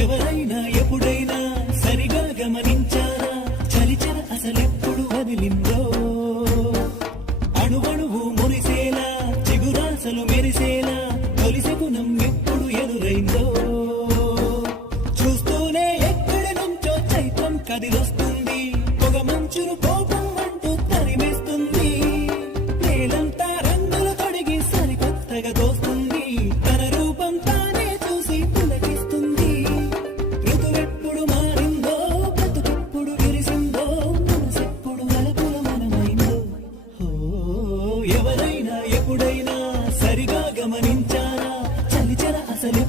ఎవరైనా ఎప్పుడైనా సరిగా గమనించారా చలిచర అసలెప్పుడు వదిలిందో అణువణువు మురిసేలా చిగురాసలు మెరిసేలా తొలిసె గుణం ఎప్పుడు ఎదురైందో చూస్తూనే ఎక్కడి నుంచో చైత్రం కదిలొస్తుంది పొగ మంచురు కోపం అంటూ తరిమేస్తుంది నేలంతా రంగులు తొడిగి సరికొత్తగా దోస్తుంది తన రూపం తానే చూసి పులకిస్తుంది ఋతువెప్పుడు మారిందో బ్రతుకెప్పుడు విరిసిందో మనసెప్పుడు అలపుల మనమైందో ఎవరైనా ఎప్పుడైనా సరిగా గమనించారా చలిచర అసలు